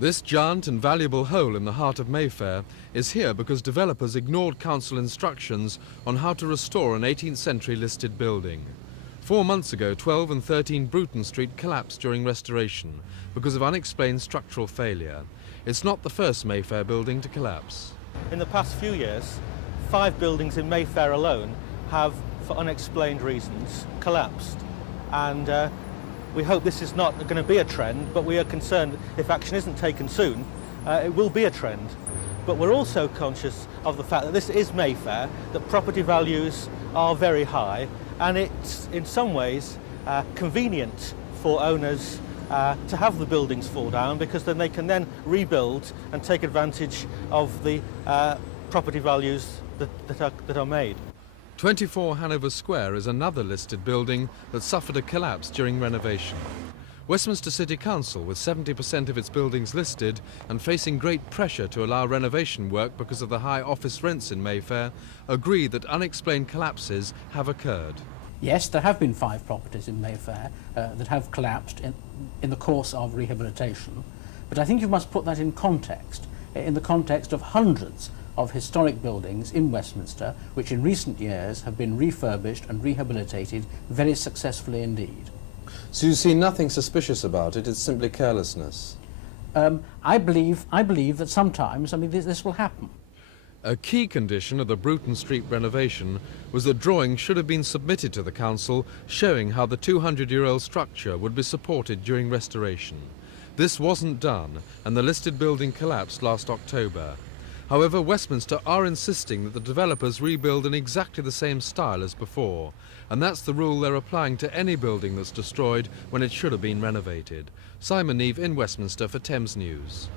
This giant and valuable hole in the heart of Mayfair is here because developers ignored council instructions on how to restore an 18th century listed building. 4 months ago, 12 and 13 Bruton Street collapsed during restoration because of unexplained structural failure. It's not the first Mayfair building to collapse. In the past few years, 5 buildings in Mayfair alone have, for unexplained reasons, collapsed. And we hope this is not going to be a trend, but we are concerned if action isn't taken soon, it will be a trend. But we're also conscious of the fact that this is Mayfair, that property values are very high, and it's in some ways convenient for owners to have the buildings fall down, because then they can then rebuild and take advantage of the property values that are made. 24 Hanover Square is another listed building that suffered a collapse during renovation. Westminster City Council, with 70% of its buildings listed and facing great pressure to allow renovation work because of the high office rents in Mayfair, agree that unexplained collapses have occurred. Yes, there have been 5 properties in Mayfair that have collapsed in the course of rehabilitation, but I think you must put that in the context of hundreds of historic buildings in Westminster which in recent years have been refurbished and rehabilitated very successfully indeed. So you see nothing suspicious about it, it's simply carelessness? I believe that sometimes, this will happen. A key condition of the Bruton Street renovation was that drawings should have been submitted to the council showing how the 200-year-old structure would be supported during restoration. This wasn't done, and the listed building collapsed last October. However, Westminster are insisting that the developers rebuild in exactly the same style as before, and that's the rule they're applying to any building that's destroyed when it should have been renovated. Simon Neve in Westminster for Thames News.